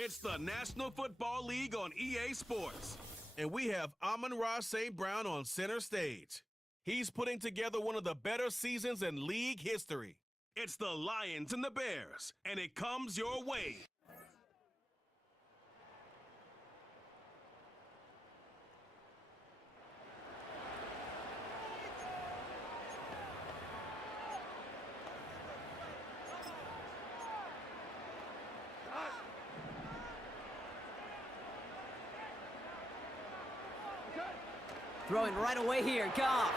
It's the National Football League on EA Sports. And we have Amon-Ra St. Brown on center stage. He's putting together one of the better seasons in league history. It's the Lions and the Bears, and it comes your way. Throwing right away here, Goff.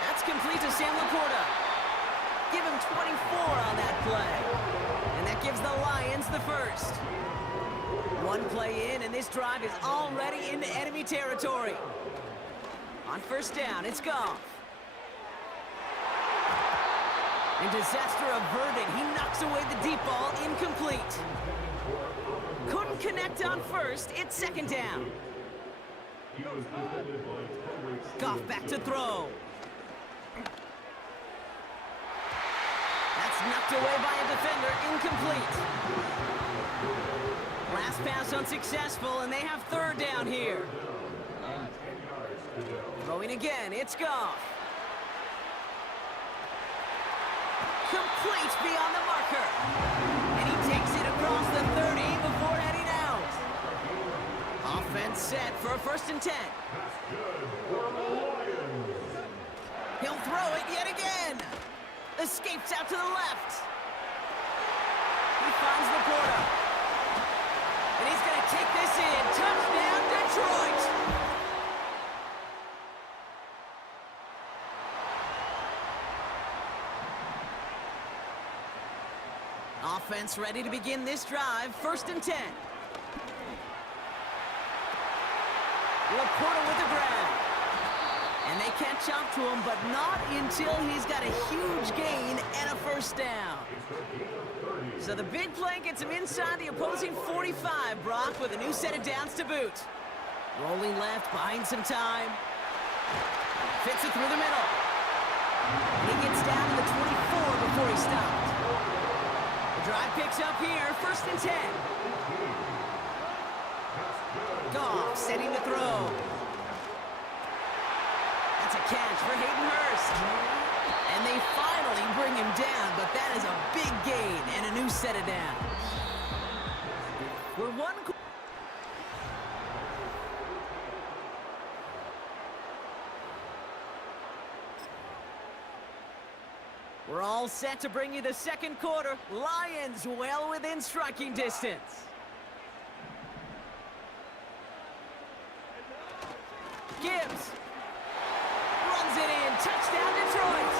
That's complete to Sam Laporta. Give him 24 on that play. And that gives the Lions the first. One play in, and this drive is already into enemy territory. On first down, it's Goff. And disaster averted. He knocks away the deep ball, incomplete. Couldn't connect on first. It's second down. Goff back to throw. That's knocked away by a defender, incomplete. Last pass unsuccessful, and they have third down here. Throwing again, it's Goff. Complete beyond the marker. And he takes it across the 30 before heading out. Offense set for a 1st and 10. He'll throw it yet again. Escapes out to the left. He finds Laporta. And he's going to take this in. Touchdown, Detroit. Offense ready to begin this drive. 1st and 10. Laporta with the grab. And they can't chop to him, but not until he's got a huge gain and a 1st down. So the big play gets him inside the opposing 45, Brock, with a new set of downs to boot. Rolling left, buying some time. Fits it through the middle. He gets down to the 24 before he stopped. The drive picks up here, 1st and 10. Goff setting the throw. That's a catch for Hayden Hurst. And they finally bring him down, but that is a big gain and a new set of downs. We're all set to bring you the second quarter. Lions well within striking distance. Gibbs runs it in. Touchdown, Detroit.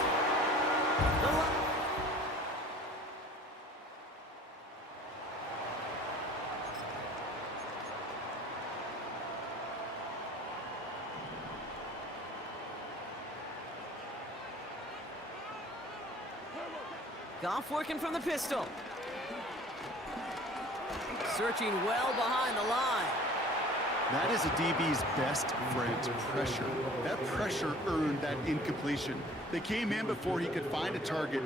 Goff working from the pistol. Searching well behind the line. That is a DB's best friend, pressure. That pressure earned that incompletion. They came in before he could find a target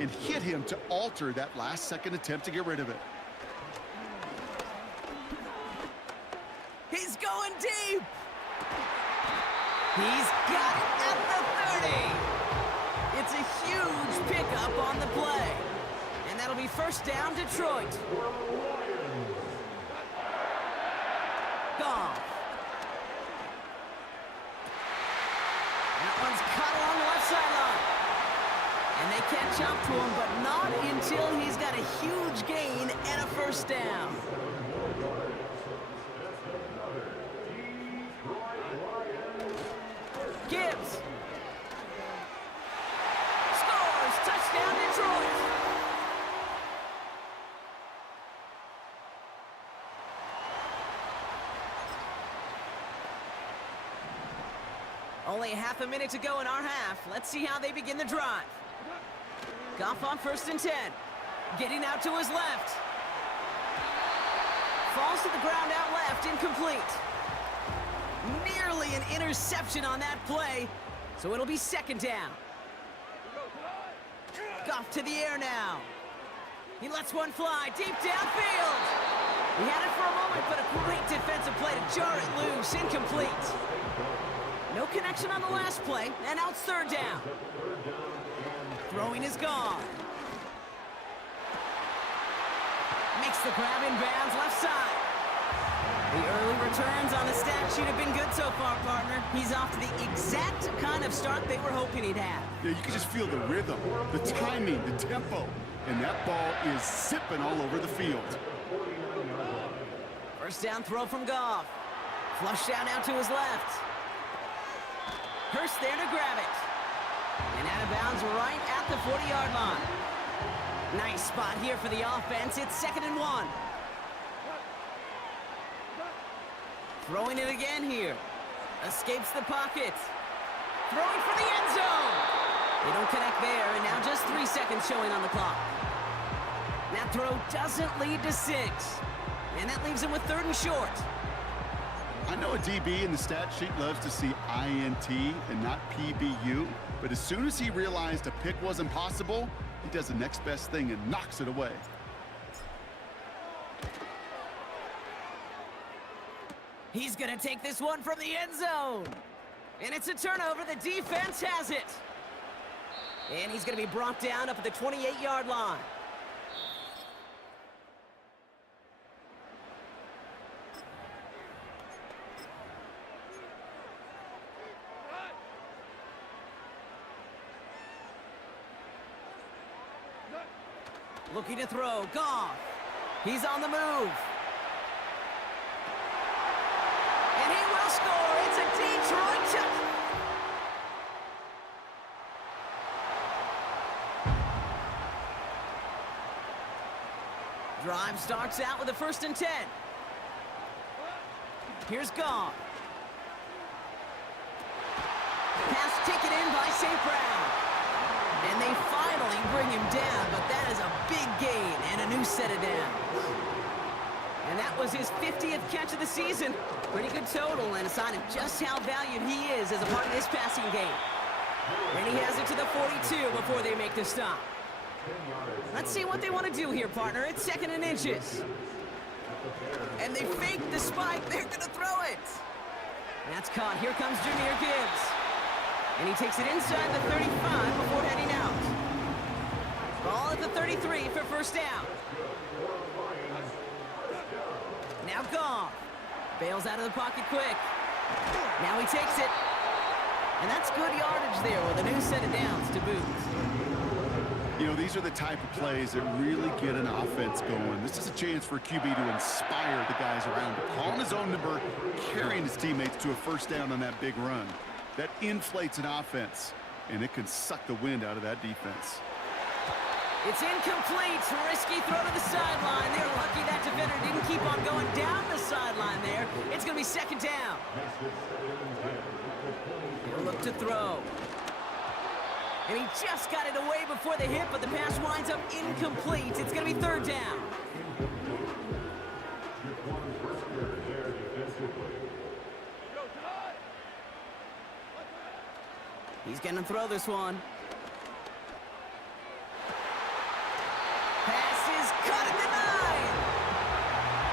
and hit him to alter that last-second attempt to get rid of it. He's going deep. He's got it at the 30. It's a huge pickup on the play. And that'll be 1st down, Detroit. Goff. That one's cut along the left sideline. And they can't jump to him, but not until he's got a huge gain and a 1st down. Gibbs. Scores. Touchdown, Detroit. Only half a minute to go in our half. Let's see how they begin the drive. Goff on 1st and 10. Getting out to his left. Falls to the ground out left, incomplete. Nearly an interception on that play, so it'll be 2nd down. Goff to the air now. He lets one fly deep downfield. He had it for a moment, but a great defensive play to jar it loose. Incomplete. No connection on the last play, and now it's third down. Throwing is gone. Makes the grab in bounds left side. The early returns on the stat sheet have been good so far, partner. He's off to the exact kind of start they were hoping he'd have. Yeah, you can just feel the rhythm, the timing, the tempo, and that ball is zipping all over the field. First down throw from Goff. Flushed out to his left. Hurst there to grab it. And out of bounds right at the 40-yard line. Nice spot here for the offense. It's 2nd and 1. Throwing it again here. Escapes the pocket. Throwing for the end zone. They don't connect there, and now just 3 seconds showing on the clock. That throw doesn't lead to 6. And that leaves him with 3rd and short. I know a DB in the stat sheet loves to see INT and not PBU, but as soon as he realized a pick wasn't possible, he does the next best thing and knocks it away. He's going to take this one from the end zone. And it's a turnover. The defense has it. And he's going to be brought down up at the 28-yard line. Looking to throw. Goff. He's on the move. And he will score. It's a Detroit touchdown. Drive starts out with a 1st and 10. Here's Goff. Pass taken in by St. Brown. And they finally bring him down, but that is a big gain and a new set of downs. And that was his 50th catch of the season. Pretty good total and a sign of just how valued he is as a part of this passing game. And he has it to the 42 before they make the stop. Let's see what they want to do here, partner. It's 2nd and inches. And they fake the spike. They're going to throw it. That's caught. Here comes Jahmyr Gibbs. And he takes it inside the 35 before heading out. Ball at the 33 for 1st down. Now Goff. Bails out of the pocket quick. Now he takes it. And that's good yardage there with a new set of downs to boot. You know, these are the type of plays that really get an offense going. This is a chance for a QB to inspire the guys around him. Calling his own number, carrying his teammates to a 1st down on that big run. That inflates an offense, and it can suck the wind out of that defense. It's incomplete. Risky throw to the sideline. They're lucky that defender didn't keep on going down the sideline there. It's going to be 2nd down. He'll look to throw. And he just got it away before the hit, but the pass winds up incomplete. It's going to be 3rd down. He's going to throw this one. Pass is cut at the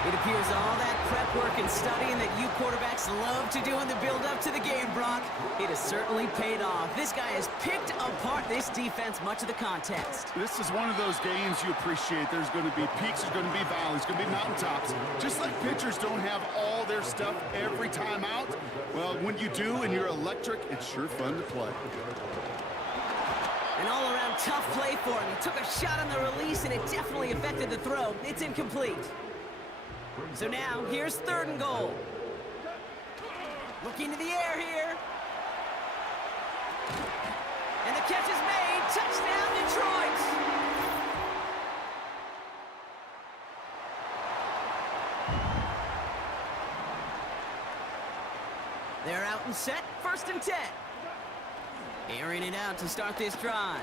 9. It appears all that prep work and studying that you quarterbacks love to do in the build-up to the game, Brock, it has certainly paid off. This guy has picked apart this defense much of the contest. This is one of those games you appreciate. There's going to be peaks, there's going to be valleys, there's going to be mountaintops. Just like pitchers don't have all their stuff every time out, well, when you do and you're electric, it's sure fun to play. An all-around tough play for him. He took a shot on the release, and it definitely affected the throw. It's incomplete. So now, here's 3rd and goal. Looking to the air here. And the catch is made. Touchdown, Detroit! They're out and set. 1st and 10. Airing it out to start this drive.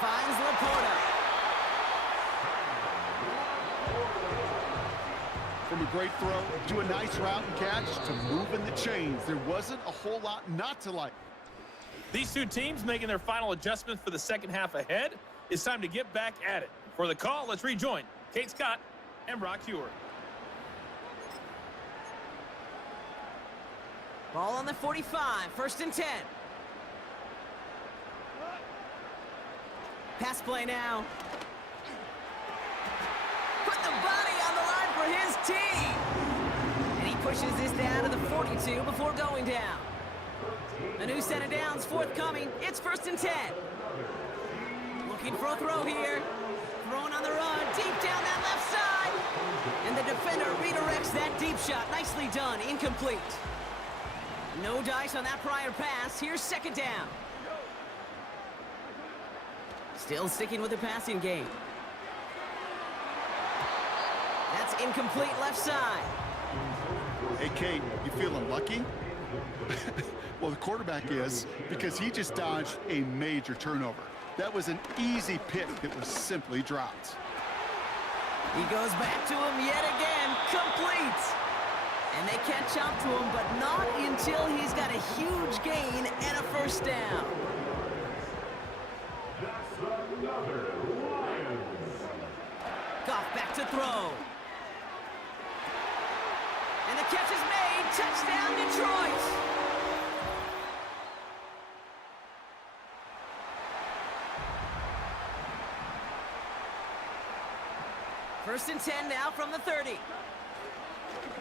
Finds Laporta. From a great throw to a nice route and catch to moving the chains, there wasn't a whole lot not to like. These two teams making their final adjustments for the 2nd half ahead. It's time to get back at it. For the call, let's rejoin Kate Scott and Brock Hewer. Ball on the 45, 1st and 10. Pass play now. Put the body on the line for his team. And he pushes this down to the 42 before going down. A new set of downs forthcoming. It's 1st and 10. Looking for a throw here. Throwing on the run, deep down that left side. And the defender redirects that deep shot. Nicely done, incomplete. No dice on that prior pass. Here's 2nd down. Still sticking with the passing game. That's incomplete left side. Hey, Kate, you feeling lucky? Well, the quarterback is, because he just dodged a major turnover. That was an easy pick that was simply dropped. He goes back to him yet again, complete. And they catch up to him, but not until he's got a huge gain and a 1st down. Goff back to throw. And the catch is made. Touchdown, Detroit. First and 10 now from the 30.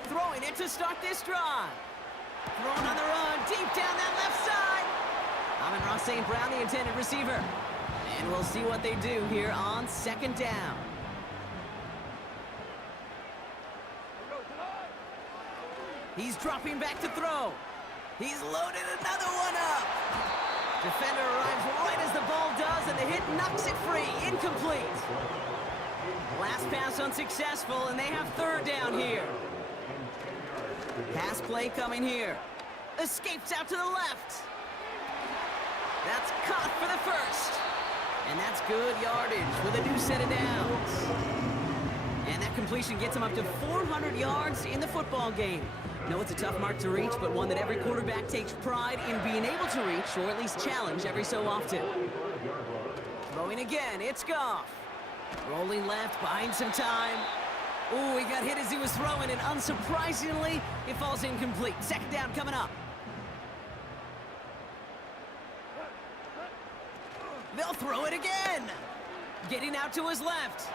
Throwing it to start this drive. Throwing on the run, deep down that left side. Amon-Ra St. Brown, the intended receiver. And we'll see what they do here on 2nd down. He's dropping back to throw. He's loaded another one up. Defender arrives right as the ball does, and the hit knocks it free. Incomplete. Last pass unsuccessful, and they have 3rd down here. Pass play coming here. Escapes out to the left. That's caught for the 1st. And that's good yardage with a new set of downs. And that completion gets him up to 400 yards in the football game. No, it's a tough mark to reach, but one that every quarterback takes pride in being able to reach, or at least challenge every so often. Throwing again, it's Goff. Rolling left, buying some time. Ooh, he got hit as he was throwing, and unsurprisingly, it falls incomplete. 2nd down coming up. They'll throw it again. Getting out to his left.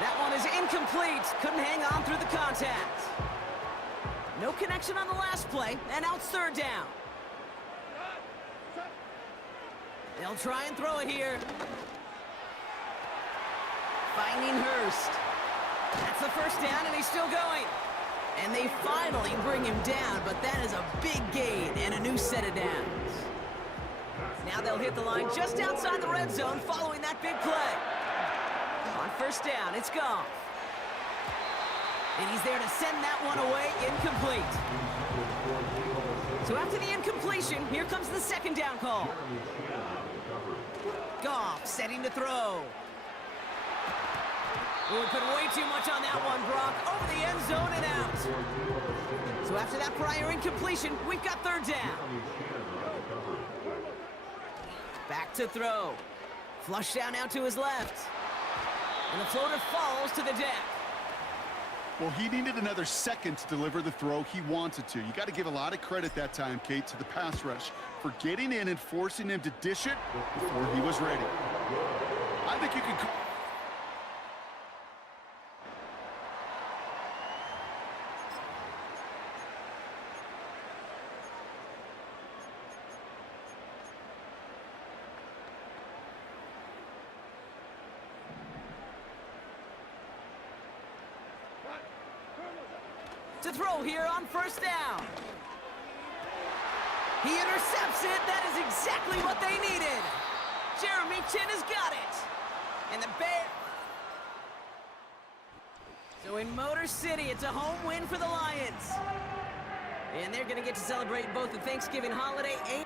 That one is incomplete. Couldn't hang on through the contact. No connection on the last play, and now it's 3rd down. They'll try and throw it here. Finding Hurst. That's the 1st down, and he's still going. And they finally bring him down, but that is a big gain and a new set of downs. Now they'll hit the line just outside the red zone following that big play. On 1st down, it's Goff. And he's there to send that one away, incomplete. So after the incompletion, here comes the 2nd down call. Goff setting to throw. Oh, we put way too much on that one, Brock. Over the end zone and out. So after that prior incompletion, we've got 3rd down. Back to throw. Flush down out to his left. And the floater falls to the deck. Well, he needed another second to deliver the throw he wanted to. You got to give a lot of credit that time, Kate, to the pass rush for getting in and forcing him to dish it before he was ready. I think you can... To throw here on 1st down. He intercepts it. That is exactly what they needed. Jeremy Chin has got it. And the Bears. So in Motor City, it's a home win for the Lions. And they're going to get to celebrate both the Thanksgiving holiday and...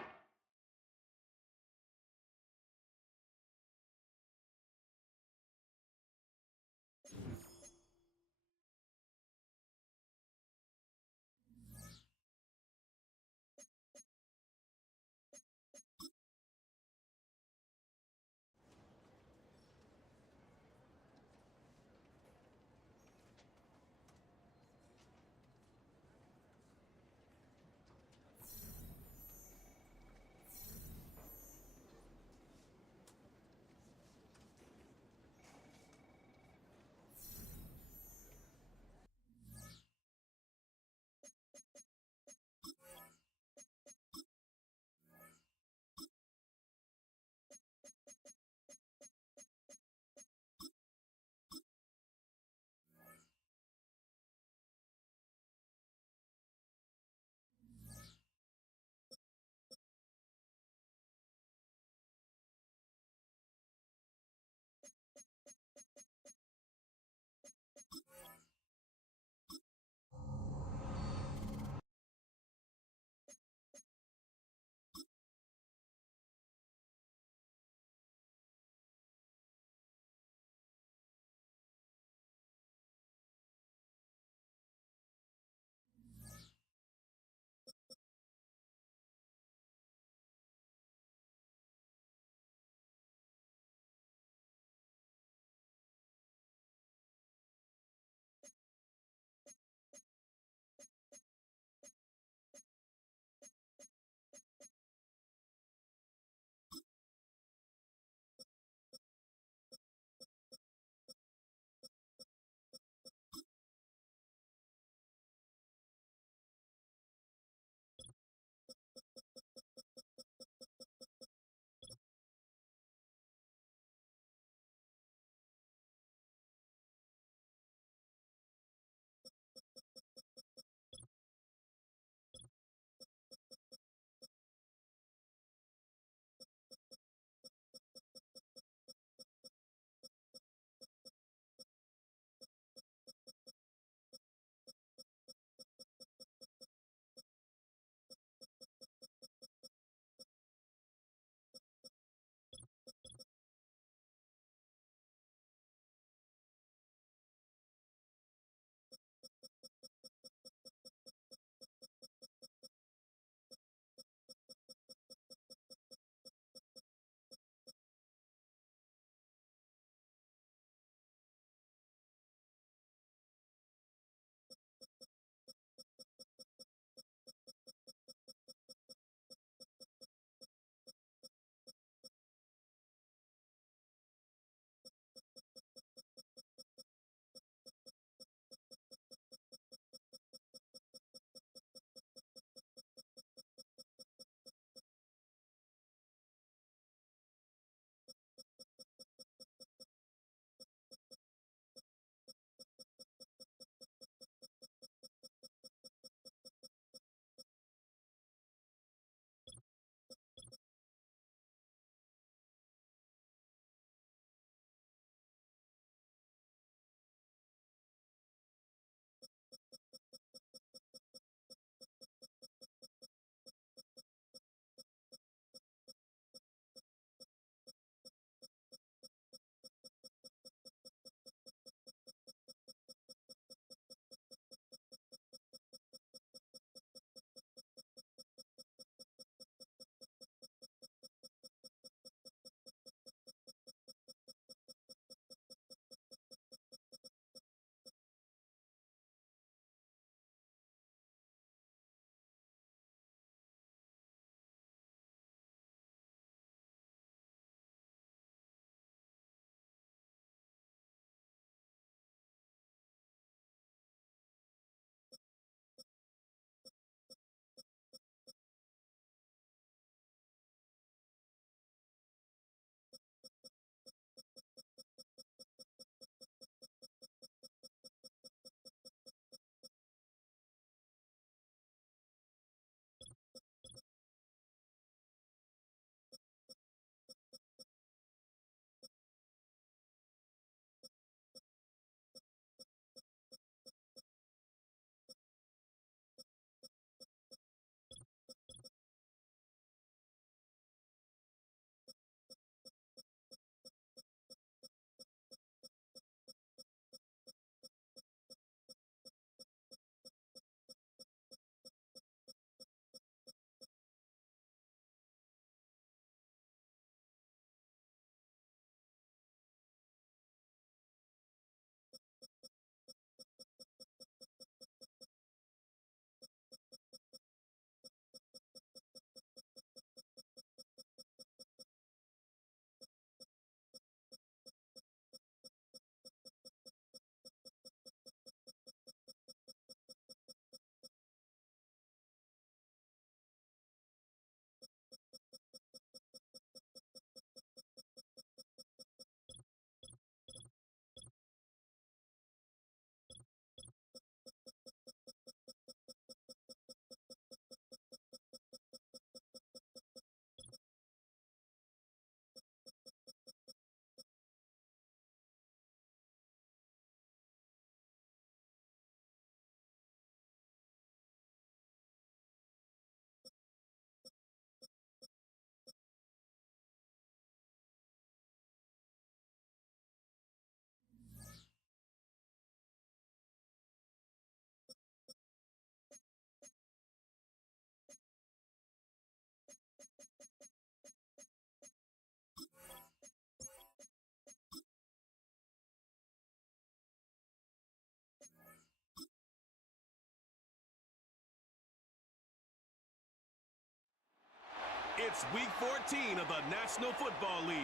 It's Week 14 of the National Football League,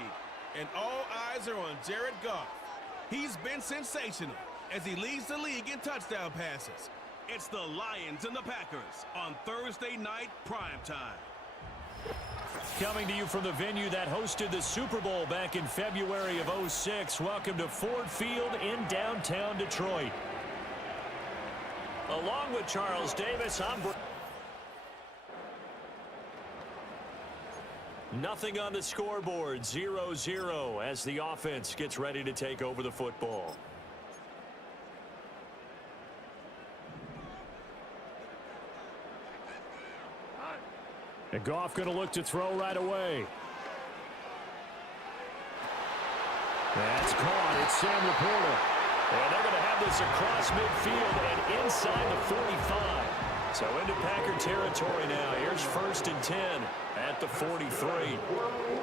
and all eyes are on Jared Goff. He's been sensational as he leads the league in touchdown passes. It's the Lions and the Packers on Thursday night primetime. Coming to you from the venue that hosted the Super Bowl back in February of '06. Welcome to Ford Field in downtown Detroit. Along with Charles Davis, I'm nothing on the scoreboard, 0-0 as the offense gets ready to take over the football. And Goff going to look to throw right away. That's caught. It's Sam Laporta. And they're going to have this across midfield and inside the 45. So into Packer territory now. Here's 1st and 10 at the 43.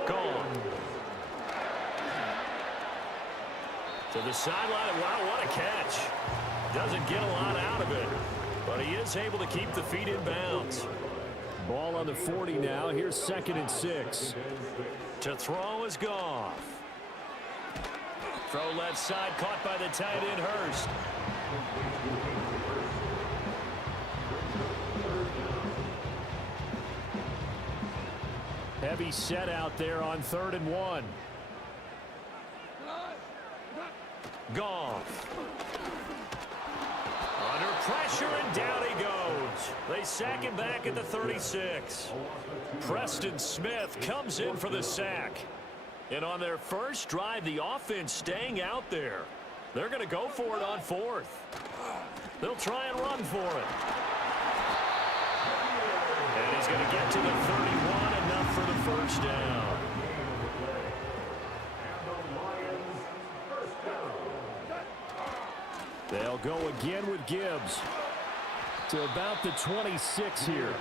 Gone. To the sideline. Wow, what a catch. Doesn't get a lot out of it, but he is able to keep the feet in bounds. Ball on the 40 now. Here's 2nd and 6. To throw is Goff. Throw left side, caught by the tight end, Hurst. Heavy set out there on 3rd and 1. Goff. Under pressure, and down he goes. They sack him back at the 36. Preston Smith comes in for the sack. And on their first drive, the offense staying out there. They're going to go for it on 4th. They'll try and run for it. And he's going to get to the 31, enough for the first down. They'll go again with Gibbs to about the 26 here.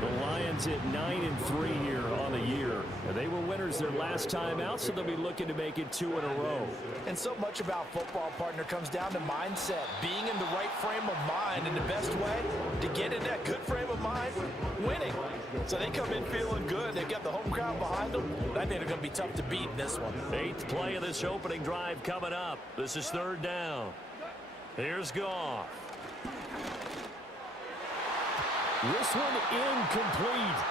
The Lions at 9-3 here on the year. They were winners their last time out, so they'll be looking to make it 2 in a row. And so much about football, partner, comes down to mindset. Being in the right frame of mind, and the best way to get in that good frame of mind, winning. So they come in feeling good. They've got the home crowd behind them. I think they're going to be tough to beat in this one. 8th play of this opening drive coming up. This is 3rd down. Here's Goff. This one incomplete.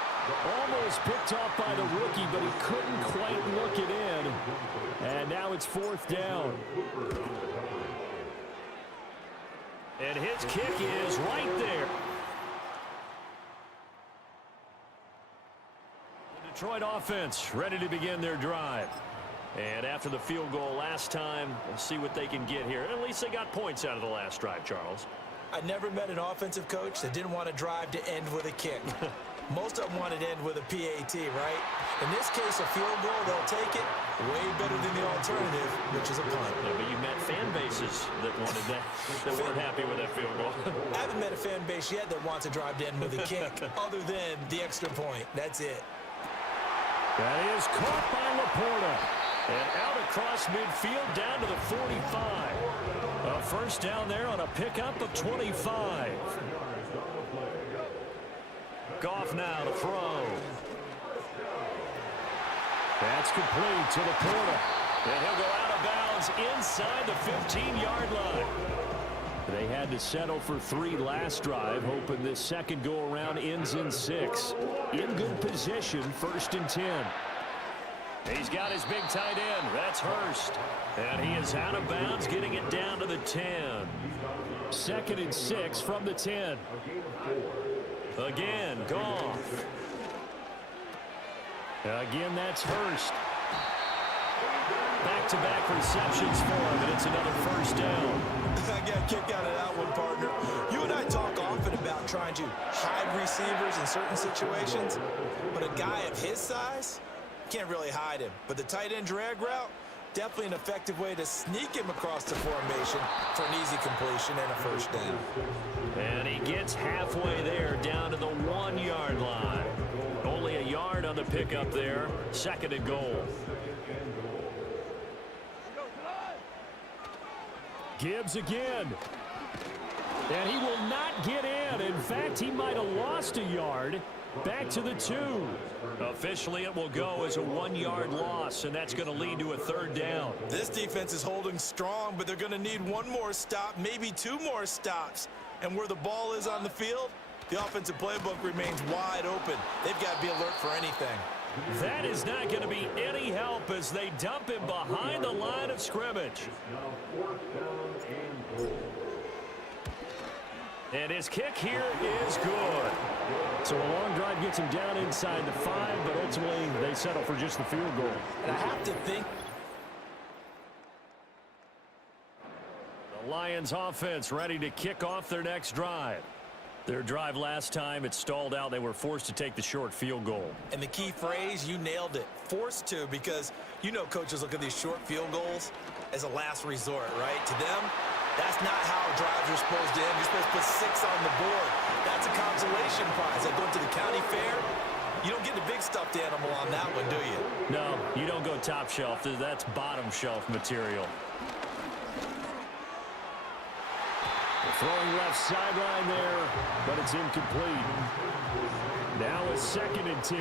Almost picked off by the rookie, but he couldn't quite look it in. And now it's 4th down. And his kick is right there. The Detroit offense ready to begin their drive. And after the field goal last time, we'll see what they can get here. At least they got points out of the last drive, Charles. I never met an offensive coach that didn't want to drive to end with a kick. Most of them want it to end with a PAT, right? In this case, a field goal, they'll take it way better than the alternative, which is a punt. Yeah, but you met fan bases that wanted that weren't happy with that field goal. I haven't met a fan base yet that wants to drive to end with a kick, other than the extra point. That's it. That is caught by Laporta. And out across midfield down to the 45. A first down there on a pickup of 25. Goff now to throw. That's complete to Laporta. And he'll go out of bounds inside the 15-yard line. They had to settle for 3 last drive, hoping this second go-around ends in 6. In good position, 1st and 10. He's got his big tight end. That's Hurst. And he is out of bounds, getting it down to the 10. 2nd and 6 from the 10. Again, Goff. Again, that's Hurst. Back-to-back receptions for him, and it's another first down. I got a kick out of that one, partner. You and I talk often about trying to hide receivers in certain situations, but a guy of his size can't really hide him. But the tight end drag route, definitely an effective way to sneak him across the formation for an easy completion and a first down. And he gets halfway there, down to the 1-yard line. Only a yard on the pickup there. 2nd and goal. Gibbs again. And he will not get in. And fact, he might have lost a yard. Back to the 2. Officially, it will go as a 1-yard loss, and that's going to lead to a 3rd down. This defense is holding strong, but they're going to need one more stop, maybe 2 more stops. And where the ball is on the field, the offensive playbook remains wide open. They've got to be alert for anything. That is not going to be any help as they dump him behind the line of scrimmage. And his kick here is good. So a long drive gets him down inside the 5, but ultimately they settle for just the field goal. And I have to think the Lions offense ready to kick off their next drive. Their drive last time, it stalled out. They were forced to take the short field goal. And the key phrase, you nailed it, forced to, because you know coaches look at these short field goals as a last resort, right? To them, that's not how drives are supposed to end. You're supposed to put 6 on the board. That's a consolation prize. Like going to the county fair, you don't get the big stuffed animal on that one, do you? No, you don't go top shelf. That's bottom shelf material. Throwing left sideline there, but it's incomplete. Now a 2nd and 10.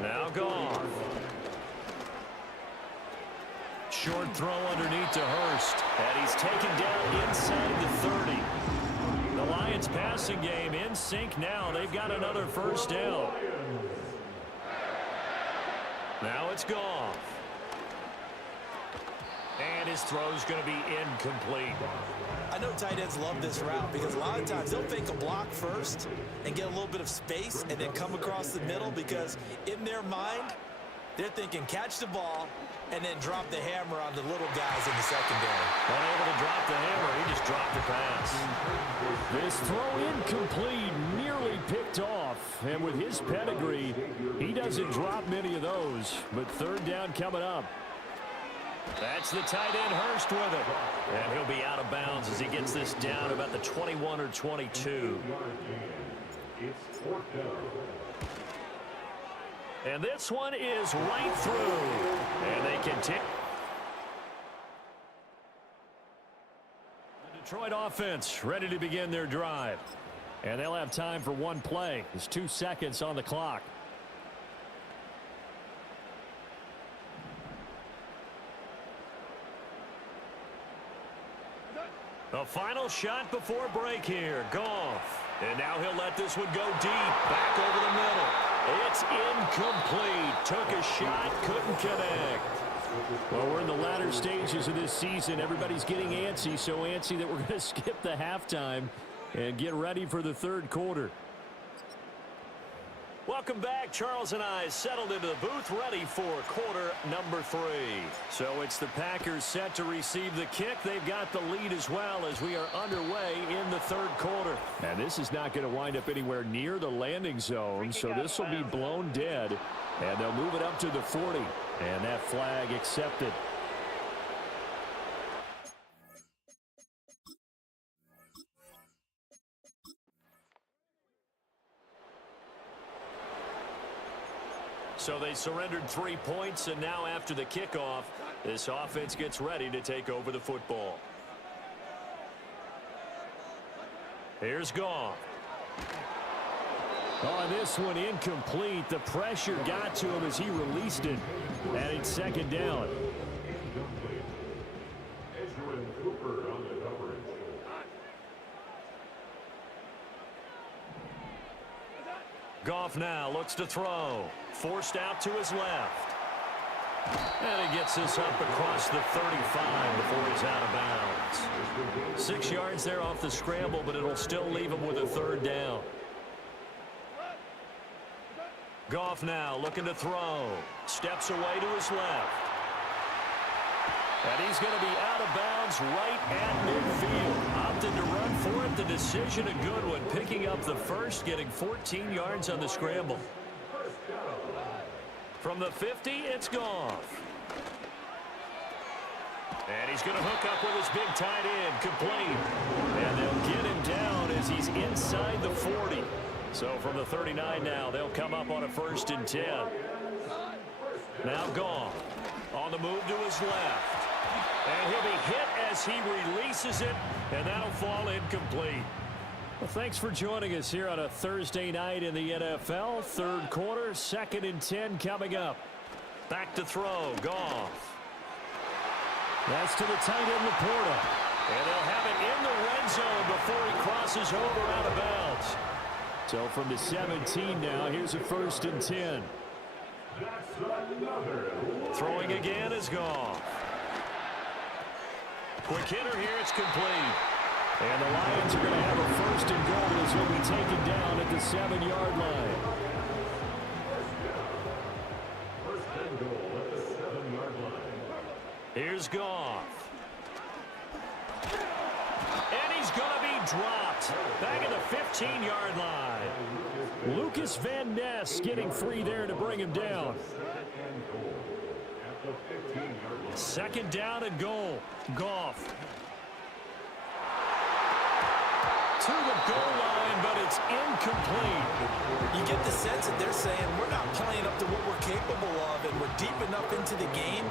Now Goff. Short throw underneath to Hurst, and he's taken down inside the 30. The Lions passing game in sync now. They've got another 1st down. Now it's Goff. And his throw's going to be incomplete. I know tight ends love this route because a lot of times they'll fake a block first and get a little bit of space and then come across the middle because in their mind, they're thinking catch the ball and then drop the hammer on the little guys in the secondary. Unable to drop the hammer, he just dropped the pass. This throw incomplete, nearly picked off. And with his pedigree, he doesn't drop many of those. But 3rd down coming up. That's the tight end Hurst with it. And he'll be out of bounds as he gets this down about the 21 or 22. And this one is right through. And they can take. The Detroit offense ready to begin their drive. And they'll have time for one play. There's 2 seconds on the clock. The final shot before break here. Goff. And now he'll let this one go deep. Back over the middle. It's incomplete. Took a shot, couldn't connect. Well, we're in the latter stages of this season. Everybody's getting antsy, so antsy that we're going to skip the halftime and get ready for the 3rd quarter. Welcome back. Charles and I settled into the booth ready for quarter number 3. So it's the Packers set to receive the kick. They've got the lead as well as we are underway in the 3rd quarter. And this is not going to wind up anywhere near the landing zone, so this will be blown dead. And they'll move it up to the 40. And that flag accepted. So they surrendered 3 points, and now after the kickoff, this offense gets ready to take over the football. Here's Goff. Oh, this one incomplete. The pressure got to him as he released it, and it's 2nd down. Goff now looks to throw. Forced out to his left. And he gets this up across the 35 before he's out of bounds. 6 yards there off the scramble, but it'll still leave him with a 3rd down. Goff now looking to throw. Steps away to his left. And he's going to be out of bounds right at midfield. Opted to run for it. The decision a good one. Picking up the 1st, getting 14 yards on the scramble. From the 50, it's Goff. And he's going to hook up with his big tight end, complete. And they'll get him down as he's inside the 40. So from the 39 now, they'll come up on a 1st and 10. Now Goff on the move to his left. And he'll be hit as he releases it, and that'll fall incomplete. Well, thanks for joining us here on a Thursday night in the NFL. Third quarter, 2nd and 10 coming up. Back to throw, Goff. That's to the tight end, Laporta. And they'll have it in the red zone before he crosses over out of bounds. So from the 17 now, here's a 1st and 10. Throwing again is Goff. Quick hitter here, it's complete. And the Lions are going to have a 1st and goal as he'll be taken down at the 7-yard line. Here's Goff. And he's going to be dropped. Back at the 15-yard line. Lucas Van Ness getting free there to bring him down. 2nd down and goal. Goff. To the goal line, but it's incomplete. You get the sense that they're saying we're not playing up to what we're capable of, and we're deep enough into the game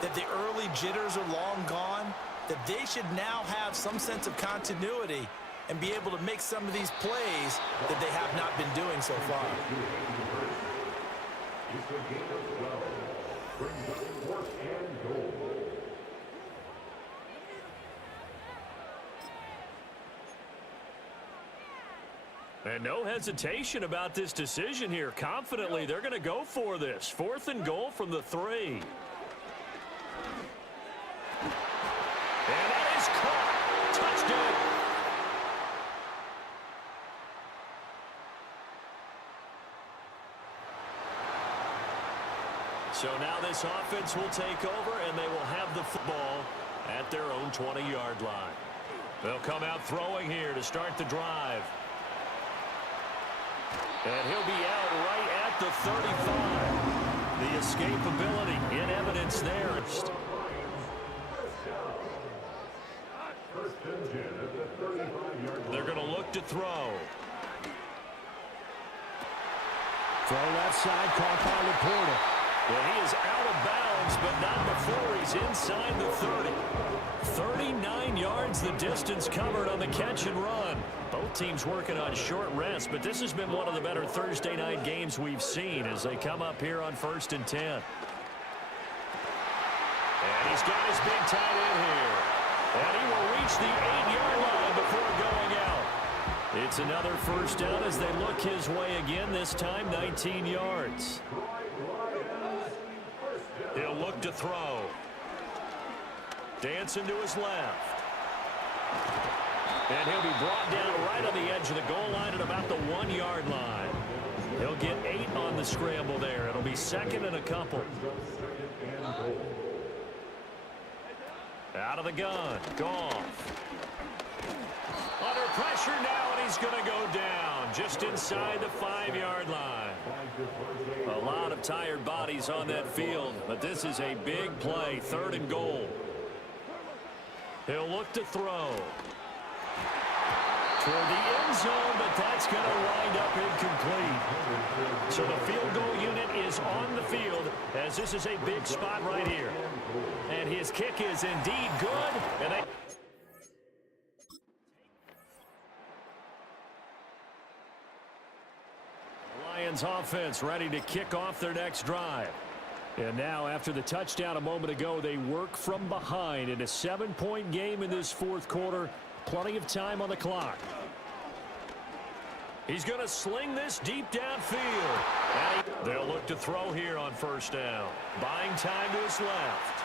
that the early jitters are long gone, that they should now have some sense of continuity and be able to make some of these plays that they have not been doing so far. And no hesitation about this decision here. Confidently, they're going to go for this. 4th and goal from the 3. And that is caught. Touchdown. So now this offense will take over, and they will have the football at their own 20-yard line. They'll come out throwing here to start the drive. And he'll be out right at the 35. The escapability in evidence there. They're going to look to throw. Throw left side, caught by Laporta. Well, he is out of bounds, but not before he's inside the 30. 39 yards the distance covered on the catch and run. Both teams working on short rest, but this has been one of the better Thursday night games we've seen as they come up here on 1st and 10. And he's got his big tight end here. And he will reach the 8-yard line before going out. It's another 1st down as they look his way again, this time 19 yards. He'll look to throw. Dancing to his left. And he'll be brought down right on the edge of the goal line at about the 1-yard line. He'll get 8 on the scramble there. It'll be 2nd and a couple. Out of the gun. Goff. Under pressure now, and he's going to go down just inside the 5-yard line. A lot of tired bodies on that field, but this is a big play. 3rd and goal. He'll look to throw. Toward the end zone, but that's going to wind up incomplete. So the field goal unit is on the field as this is a big spot right here. And his kick is indeed good. And they... Lions offense ready to kick off their next drive. And now, after the touchdown a moment ago, they work from behind in a 7-point game in this 4th quarter. Plenty of time on the clock. He's going to sling this deep downfield. And they'll look to throw here on 1st down. Buying time to his left.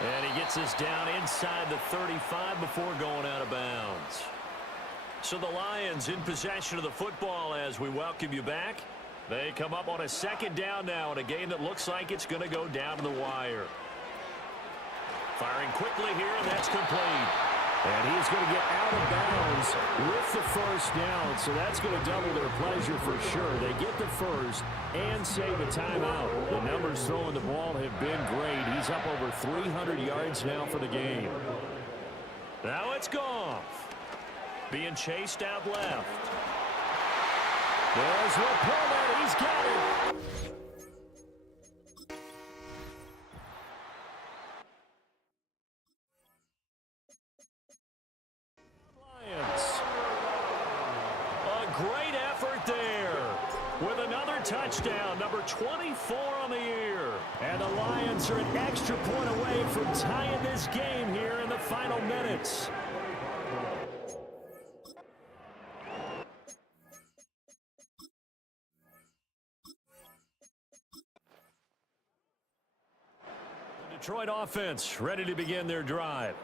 And he gets us down inside the 35 before going out of bounds. So the Lions in possession of the football as we welcome you back. They come up on a 2nd down now in a game that looks like it's going to go down to the wire. Firing quickly here, and that's complete. And he's going to get out of bounds with the 1st down, so that's going to double their pleasure for sure. They get the 1st and save a timeout. The numbers throwing the ball have been great. He's up over 300 yards now for the game. Now it's Goff. Being chased out left. There's Laporta. He's got it. touchdown, number 24 on the year. And the Lions are an extra point away from tying this game here in the final minutes. The Detroit offense ready to begin their drive.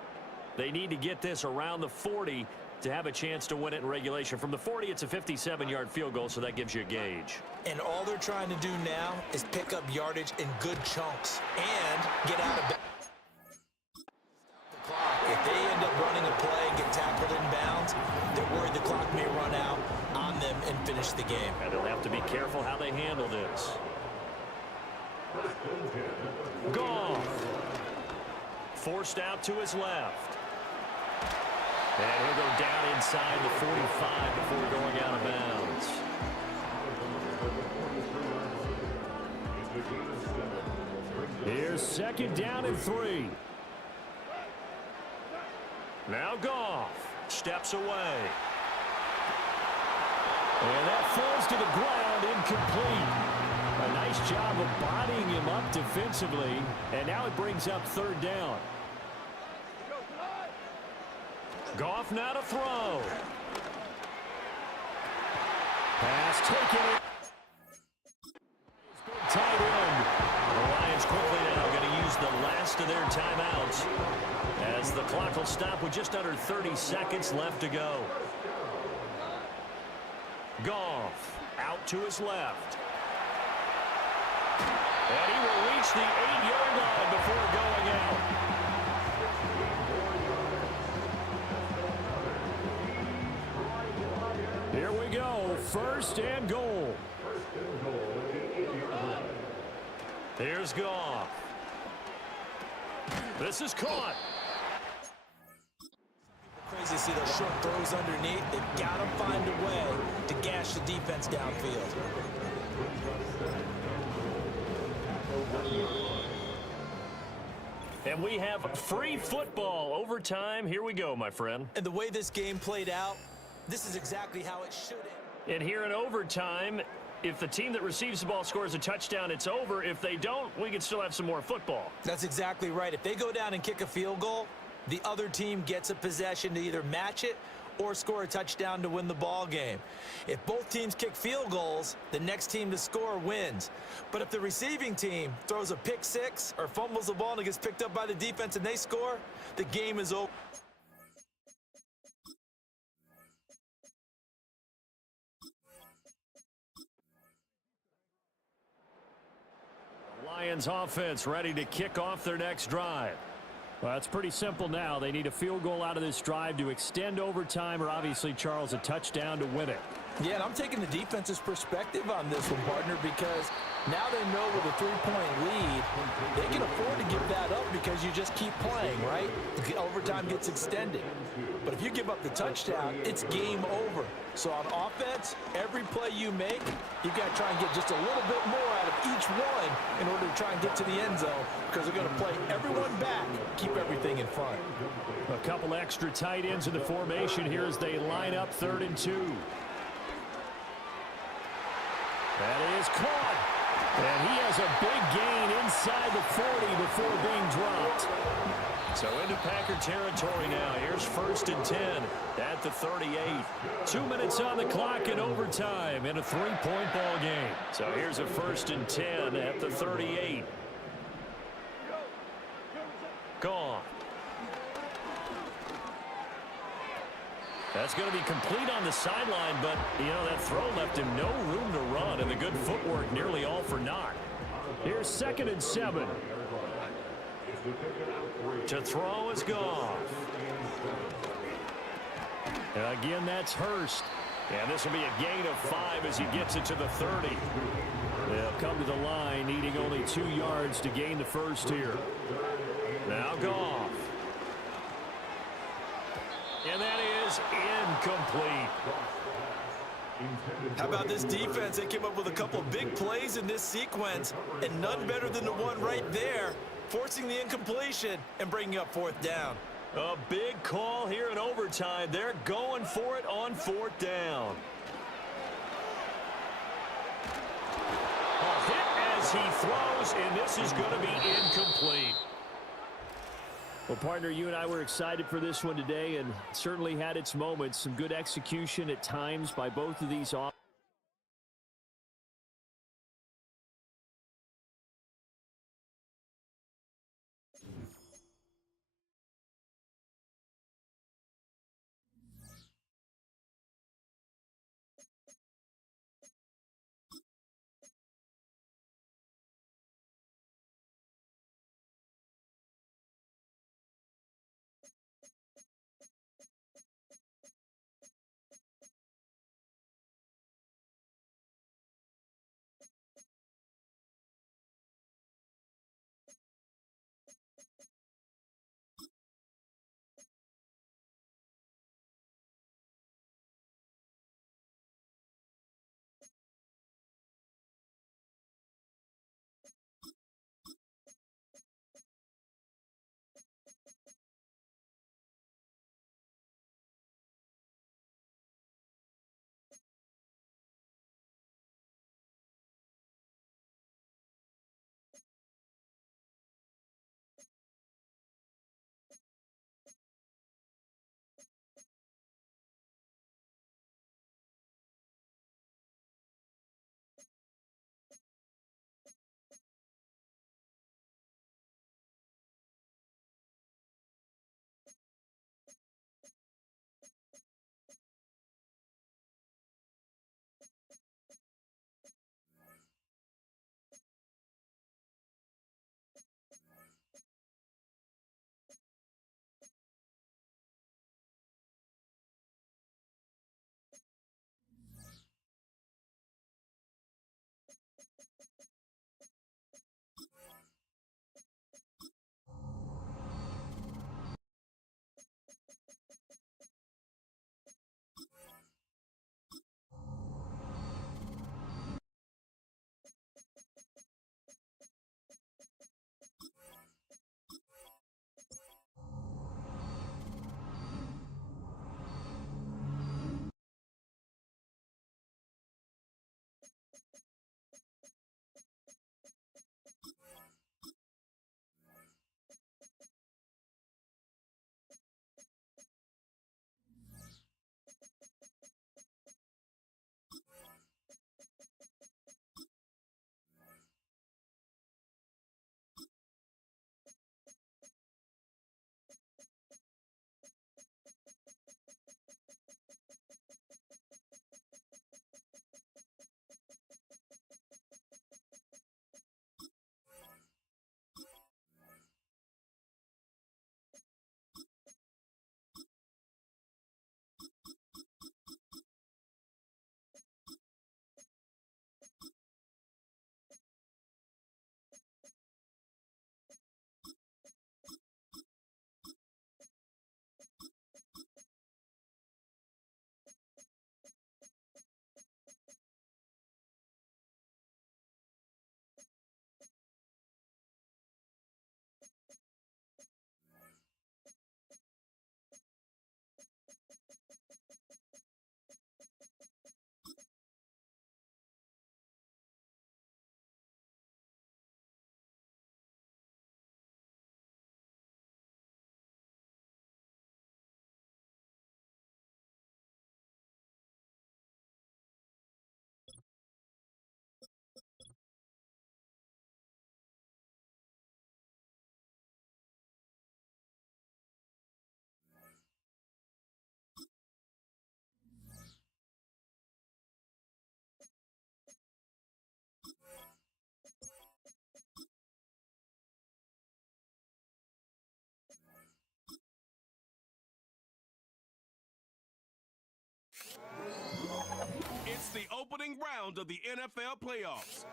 They need to get this around the 40 to have a chance to win it in regulation. From the 40, it's a 57-yard field goal, so that gives you a gauge. And all they're trying to do now is pick up yardage in good chunks and get out of the clock. If they end up running a play and get tackled in bounds, they're worried the clock may run out on them and finish the game. And they'll have to be careful how they handle this. Goff. Forced out to his left. And he'll go down inside the 45 before going out of bounds. Here's second down and 3. Now Goff steps away. And that falls to the ground, incomplete. A nice job of bodying him up defensively. And now it brings up third down. Goff now to throw. Pass taken. Tight end. The Lions quickly now going to use the last of their timeouts as the clock will stop with just under 30 seconds left to go. Goff out to his left. And he will reach the 8-yard line before going out. Here we go, first and goal. Here's Goff. This is caught. Crazy to see those short throws underneath. They've got to find a way to gash the defense downfield. And we have free football overtime. Here we go, my friend. And the way this game played out, this is exactly how it should end. And here in overtime, if the team that receives the ball scores a touchdown, it's over. If they don't, we can still have some more football. That's exactly right. If they go down and kick a field goal, the other team gets a possession to either match it or score a touchdown to win the ball game. If both teams kick field goals, the next team to score wins. But if the receiving team throws a pick six or fumbles the ball and it gets picked up by the defense and they score, the game is over. Lions offense ready to kick off their next drive. Well, it's pretty simple now. They need a field goal out of this drive to extend overtime or obviously, Charles, a touchdown to win it. Yeah, and I'm taking the defense's perspective on this one, partner, because now they know with a 3-point lead, they can afford to give that up because you just keep playing, right? The overtime gets extended. But if you give up the touchdown, it's game over. So on offense, every play you make, you've got to try and get just a little bit more out of each one in order to try and get to the end zone because they're going to play everyone back, keep everything in front. A couple extra tight ends in the formation here as they line up 3rd and 2. That is caught. And he has a big gain inside the 40 before being dropped. So into Packer territory now. Here's 1st and 10 at the 38. 2 minutes on the clock in overtime in a 3-point ball game. So here's a 1st and 10 at the 38. Gone. That's going to be complete on the sideline, but, you know, that throw left him no room to run, and the good footwork nearly all for naught. Here's 2nd and 7. To throw is Goff. And again, that's Hurst. And this will be a gain of 5 as he gets it to the 30. They'll come to the line, needing only 2 yards to gain the first here. Now Goff. And that is incomplete. How about this defense? They came up with a couple of big plays in this sequence, and none better than the one right there, forcing the incompletion and bringing up 4th down. A big call here in overtime. They're going for it on 4th down. he throws, and this is going to be incomplete. Well, partner, you and I were excited for this one today, and certainly had its moments. Some good execution at times by both of these offenses. It's the opening round of the NFL playoffs.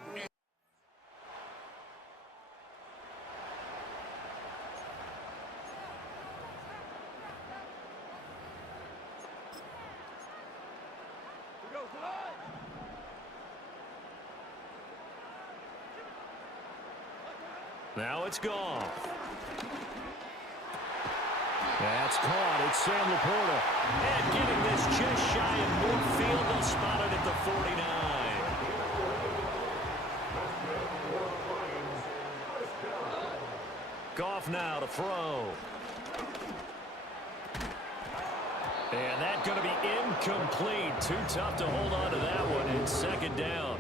Now it's gone. That's caught. It's Sam Laporta. And getting this just shy of midfield. They'll spot it at the 49. Goff now to throw. And that's going to be incomplete. Too tough to hold on to that one in second down.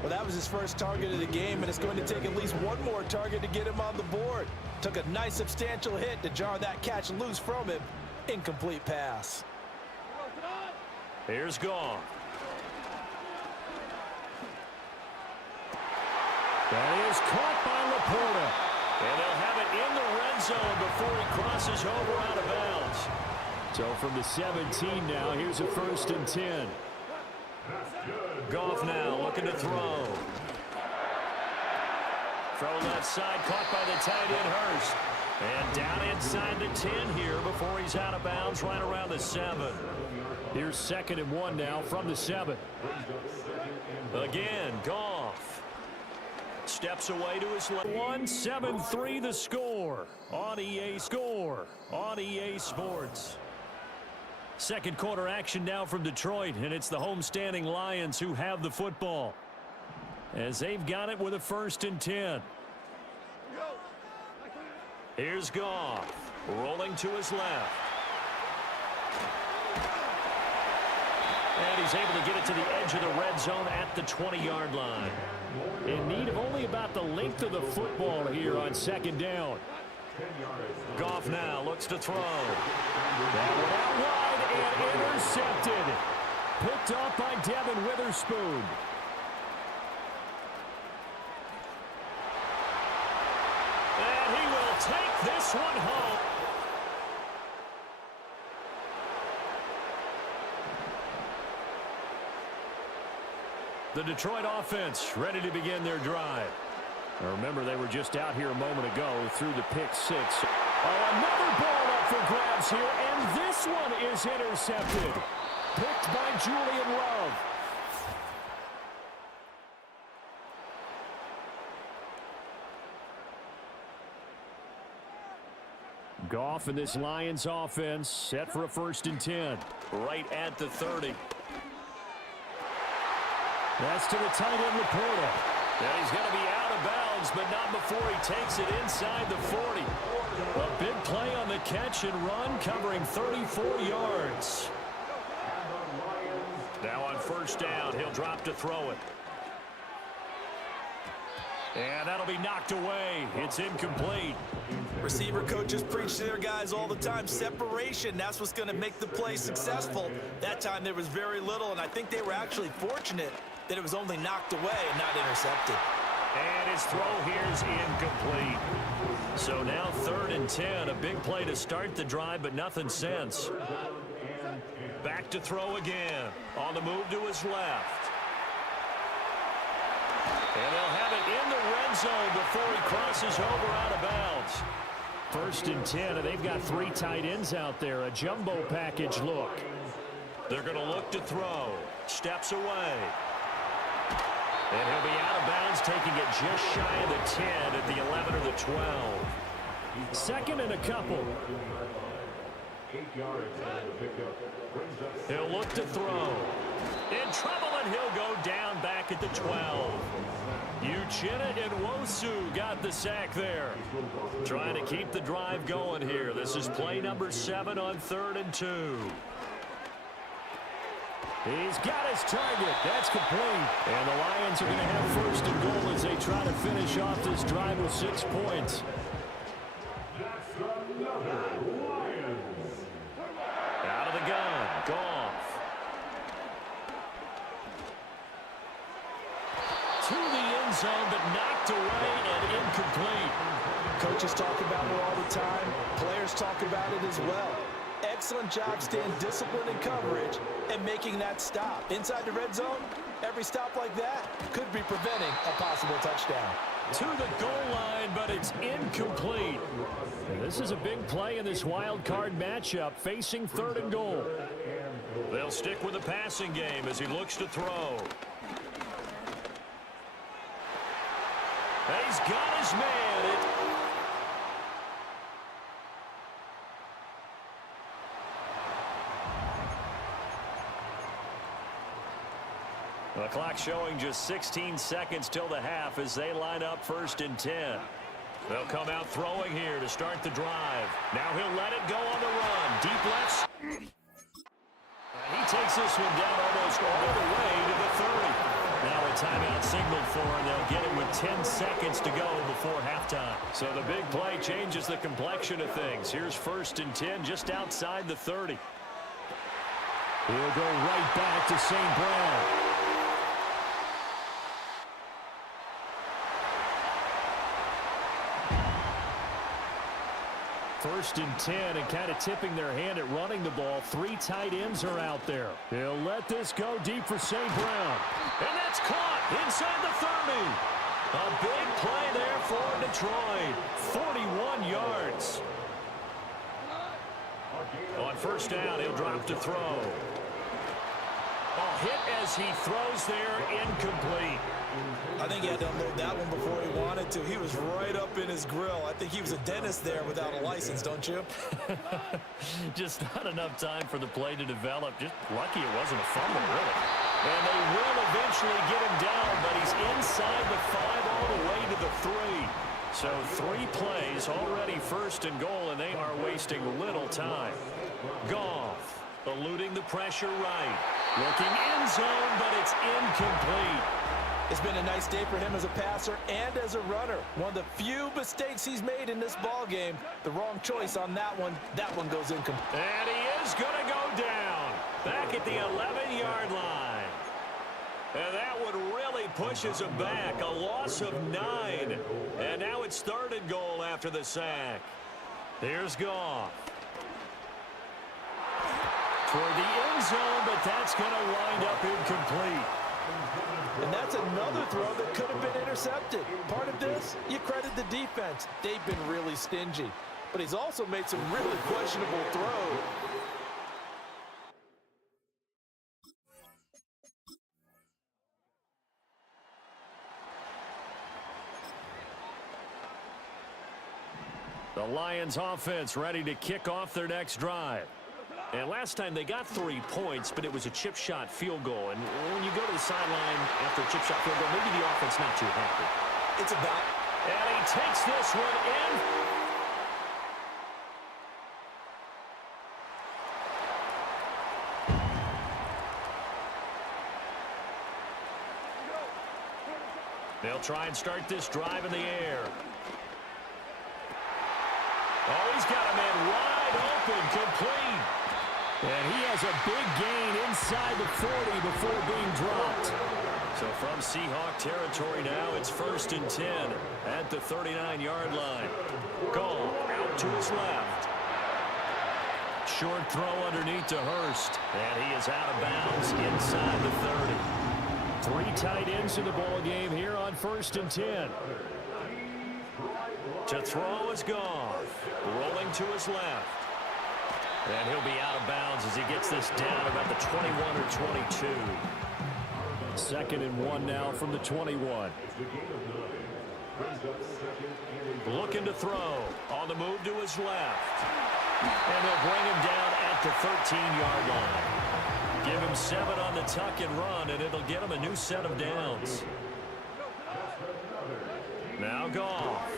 Well, that was his first target of the game, and it's going to take at least one more target to get him on the board. Took a nice substantial hit to jar that catch loose from him. Incomplete pass. Here's Goff. That is caught by Laporta. And they'll have it in the red zone before he crosses over out of bounds. So from the 17 now, here's a 1st and 10. Goff now looking to throw. Throw left side, caught by the tight end Hurst. And down inside the 10 here before he's out of bounds right around the 7. Here's 2nd and 1 now from the 7. Again, Goff. Steps away to his left. 1-7-3 the score on EA Sports. Second quarter action now from Detroit, and it's the homestanding Lions who have the football as they've got it with a 1st and 10. Here's Goff rolling to his left. And he's able to get it to the edge of the red zone at the 20-yard line. In need of only about the length of the football here on 2nd down. Goff now looks to throw. That one out wide and intercepted. Picked off by Devin Witherspoon. And he will take this one home. The Detroit offense ready to begin their drive. Now remember, they were just out here a moment ago through the pick 6. Oh, another ball up for grabs here, and this one is intercepted. Picked by Julian Love. Goff and this Lions offense set for a 1st and 10. Right at the 30. That's to the tight end, Laporta. And he's going to be out of bounds, but not before he takes it inside the 40. A big play on the catch and run, covering 34 yards. Now on 1st down, he'll drop to throw it. And that'll be knocked away. It's incomplete. Receiver coaches preach to their guys all the time. Separation, that's what's going to make the play successful. That time there was very little, and I think they were actually fortunate that it was only knocked away and not intercepted. And his throw here's incomplete. So now 3rd and 10. A big play to start the drive, but nothing since. Back to throw again. On the move to his left. And they'll have it in the red zone before he crosses over out of bounds. 1st and 10, and they've got 3 tight ends out there. A jumbo package look. They're going to look to throw. Steps away. And he'll be out of bounds, taking it just shy of the 10 at the 11 or the 12. 2nd and a couple. He'll look to throw. In trouble, and he'll go down back at the 12. Uchenna and Nwosu got the sack there. Trying to keep the drive going here. This is play number 7 on 3rd and 2. He's got his target. That's complete. And the Lions are going to have 1st and goal as they try to finish off this drive with 6 points. Out of the gun. Goff. To the end zone, but knocked away and incomplete. Coaches talk about it all the time. Players talk about it as well. Excellent job staying disciplined in coverage and making that stop. Inside the red zone, every stop like that could be preventing a possible touchdown. To the goal line, but it's incomplete. And this is a big play in this wild card matchup, facing 3rd and goal. They'll stick with the passing game as he looks to throw. He's got his man. The clock showing just 16 seconds till the half as they line up 1st and 10. They'll come out throwing here to start the drive. Now he'll let it go on the run. Deep left. He takes this one down almost all the way to the 30. Now a timeout signaled for, and they'll get it with 10 seconds to go before halftime. So the big play changes the complexion of things. Here's 1st and 10 just outside the 30. He'll go right back to St. Brown. 1st and 10, and kind of tipping their hand at running the ball. 3 tight ends are out there. He'll let this go deep for St. Brown. And that's caught inside the 30. A big play there for Detroit. 41 yards. On 1st down, he'll drop to throw. Hit as he throws there, incomplete. I think he had to unload that one before he wanted to. He was right up in his grill. I think he was a dentist there without a license, don't you? Just not enough time for the play to develop. Just lucky it wasn't a fumble, really. And they will eventually get him down, but he's inside the 5 all the way to the 3. So 3 plays, already 1st and goal, and they are wasting little time. Goff eluding the pressure right. Looking end zone, but it's incomplete. It's been a nice day for him as a passer and as a runner. One of the few mistakes he's made in this ball game. The wrong choice on that one. That one goes incomplete. And he is going to go down back at the 11-yard line. And that one really pushes him back. A loss of 9. And now it's 3rd and goal after the sack. Here's Goff. Toward the end zone, but that's going to wind up incomplete. And that's another throw that could have been intercepted. Part of this, you credit the defense. They've been really stingy. But he's also made some really questionable throws. The Lions offense ready to kick off their next drive. And last time they got 3 points, but it was a chip shot field goal. And when you go to the sideline after a chip shot field goal, maybe the offense not too happy. It's about. And he takes this one in. They'll try and start this drive in the air. Oh, he's got a man wide open, complete. And he has a big gain inside the 40 before being dropped. So from Seahawk territory now, it's 1st and 10 at the 39-yard line. Goal out to his left. Short throw underneath to Hurst. And he is out of bounds inside the 30. 3 tight ends in the ball game here on 1st and 10. To throw is Goff. Rolling to his left. And he'll be out of bounds as he gets this down about the 21 or 22. 2nd and 1 now from the 21. Looking to throw. On the move to his left. And they'll bring him down at the 13-yard line. Give him 7 on the tuck and run, and it'll get him a new set of downs. Now Goff.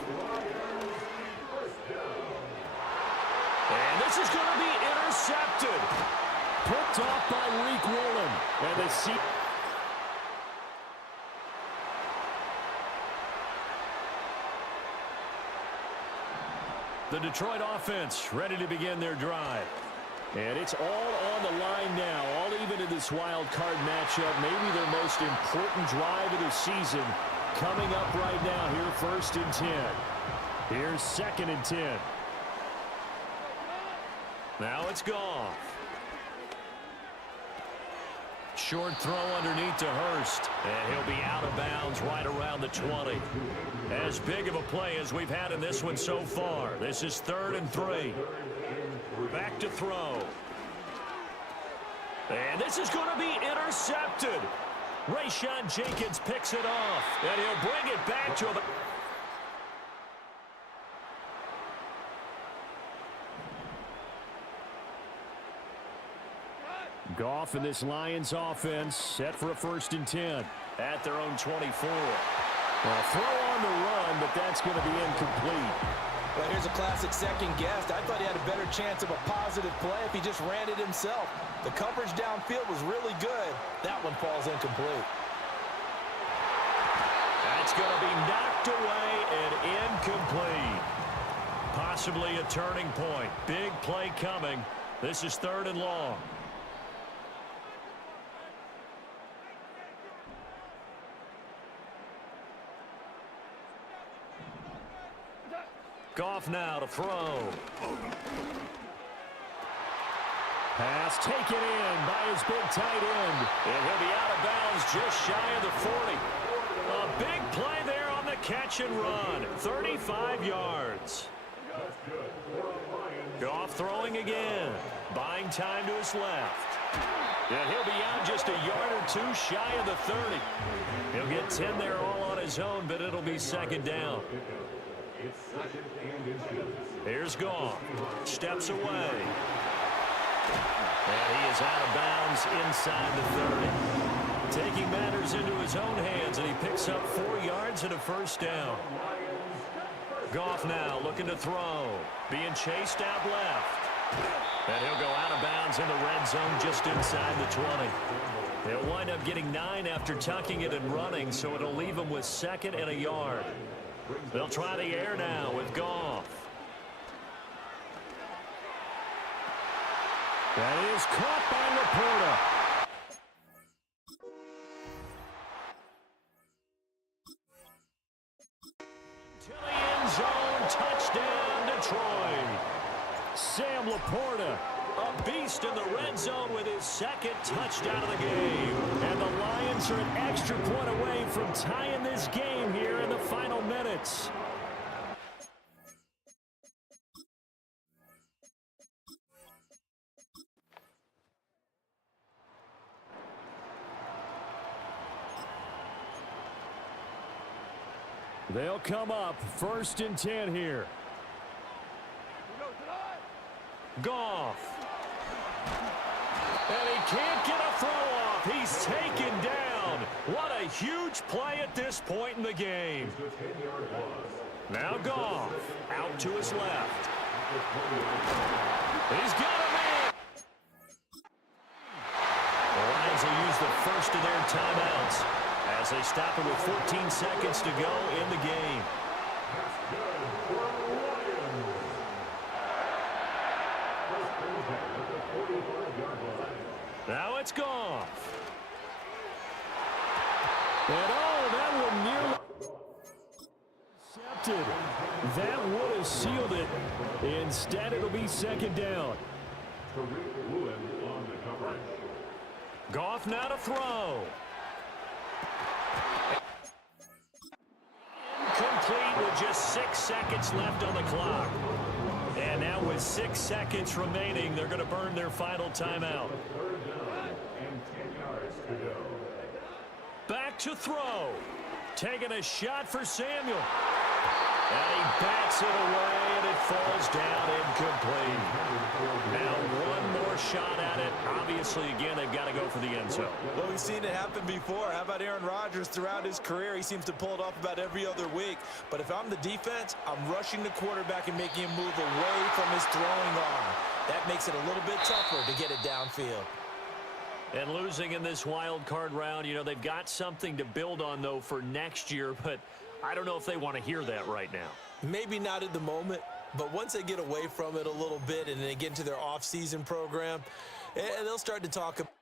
And this is going to be intercepted. Picked off by Reek Woolen. And the Detroit offense ready to begin their drive. And it's all on the line now, all even in this wild card matchup. Maybe their most important drive of the season coming up right now here, 1st and 10. Here's 2nd and 10. Now it's Goff. Short throw underneath to Hurst. And he'll be out of bounds right around the 20. As big of a play as we've had in this one so far. This is 3rd and 3. Back to throw. And this is going to be intercepted. Rayshon Jenkins picks it off. And he'll bring it back to him. Goff and this Lions offense set for a 1st and 10 at their own 24. Well, throw on the run, but that's going to be incomplete. Well, here's a classic second guess. I thought he had a better chance of a positive play if he just ran it himself. The coverage downfield was really good. That one falls incomplete. That's going to be knocked away and incomplete. Possibly a turning point. Big play coming. This is 3rd and long. Goff now to throw. Pass taken in by his big tight end. And he'll be out of bounds just shy of the 40. A big play there on the catch and run. 35 yards. Goff throwing again. Buying time to his left. And he'll be out just a yard or two shy of the 30. He'll get 10 there all on his own, but it'll be 2nd down. Here's Goff. Steps away. And he is out of bounds inside the 30. Taking matters into his own hands, and he picks up 4 yards and a 1st down. Goff now looking to throw. Being chased out left. And he'll go out of bounds in the red zone just inside the 20. He'll wind up getting 9 after tucking it and running, so it'll leave him with 2nd and a yard. They'll try the air now with Goff. That is caught by Laporta. To the end zone, touchdown Detroit. Sam Laporta, a beast in the red zone with his 2nd touchdown of the game. And the Lions are an extra point away from tying this game here in the final minutes. They'll come up 1st and 10 here. Goff. And he can't get a throw off. He's taken down. What a huge play at this point in the game. Now Goff out to his left. He's got him in. The Lions will use the first of their timeouts as they stop it with 14 seconds to go in the game. Now it's Goff. And that one nearly intercepted. That would have sealed it. Instead, it'll be 2nd down. Goff now to throw. Incomplete with just 6 seconds left on the clock. And now with 6 seconds remaining, they're going to burn their final timeout. Back to throw. Taking a shot for Samuel. And he bats it away, and it falls down incomplete. Now one more shot at it. Obviously, again, they've got to go for the end zone. Well, we've seen it happen before. How about Aaron Rodgers throughout his career? He seems to pull it off about every other week. But if I'm the defense, I'm rushing the quarterback and making him move away from his throwing arm. That makes it a little bit tougher to get it downfield. And losing in this wild card round, you know, they've got something to build on, though, for next year. But I don't know if they want to hear that right now. Maybe not at the moment, but once they get away from it a little bit and they get into their off-season program, they'll start to talk about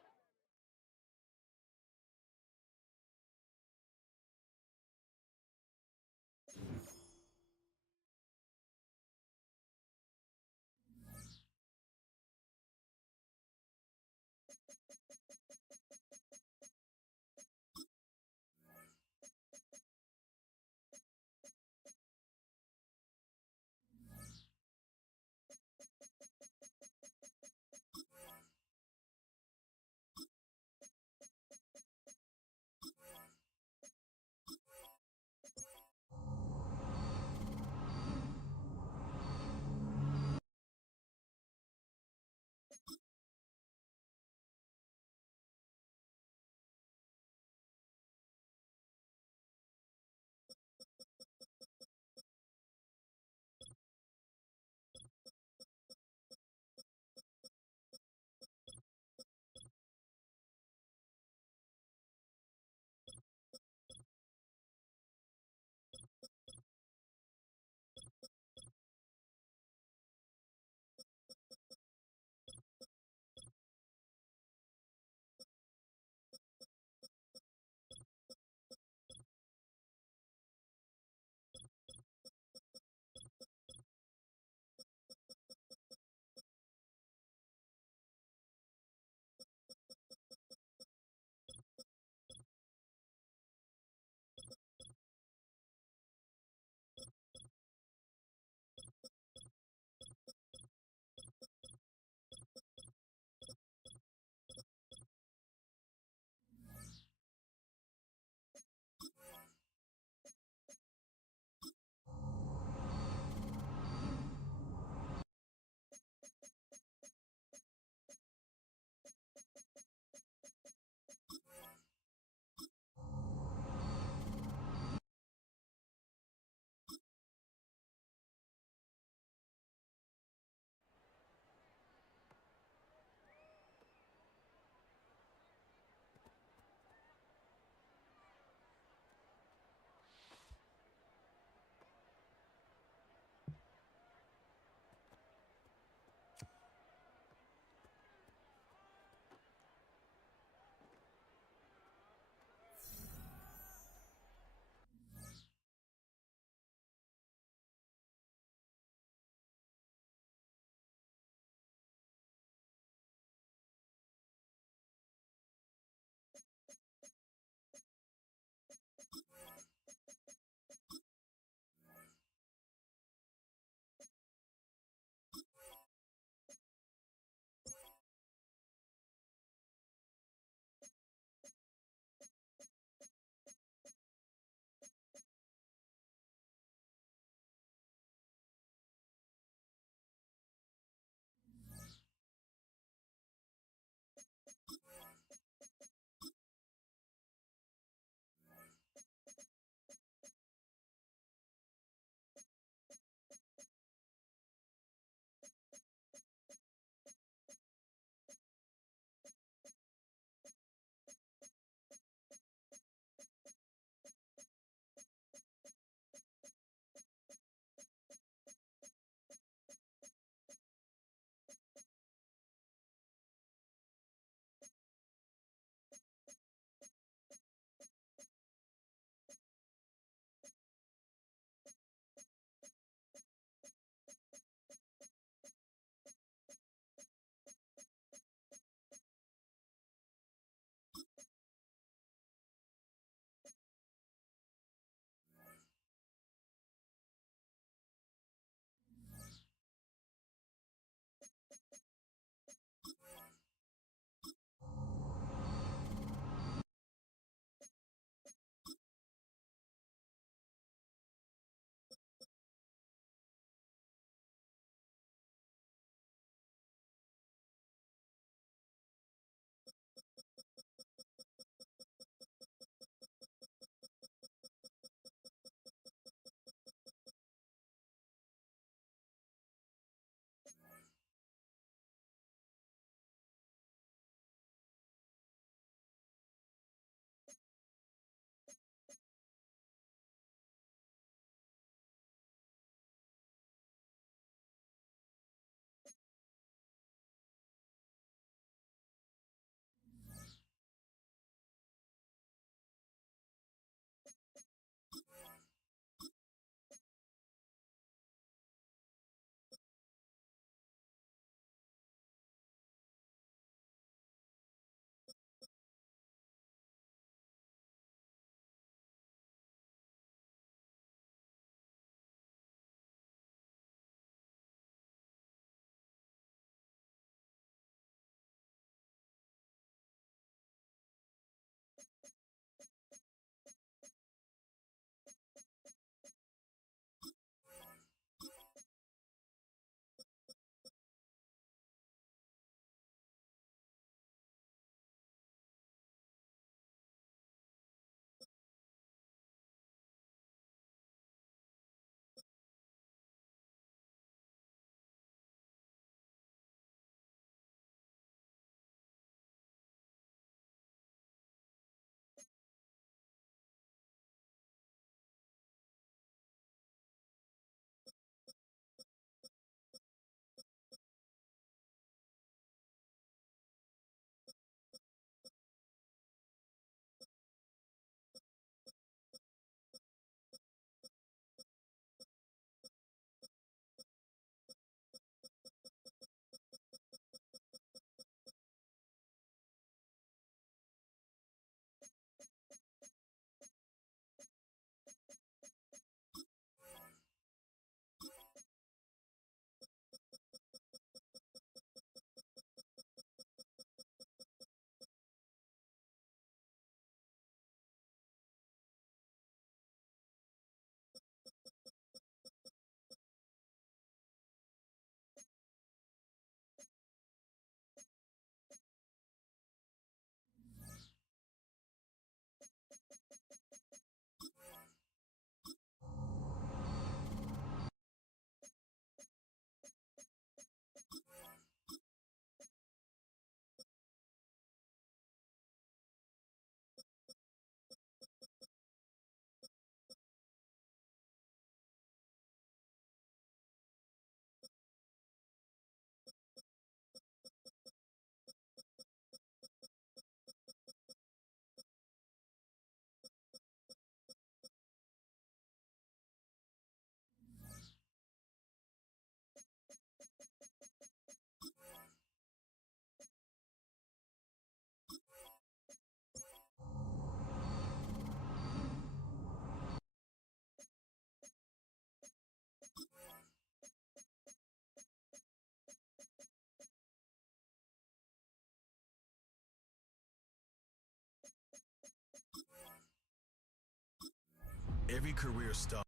Every career starts.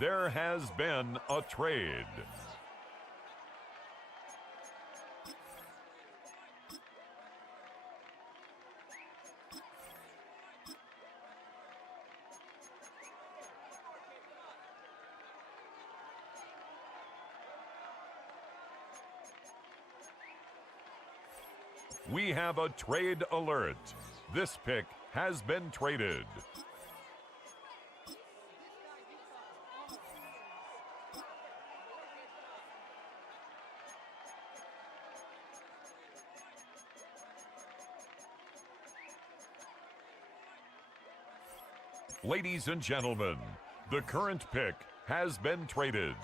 There has been a trade. We have a trade alert. This pick has been traded. Ladies and gentlemen, the current pick has been traded.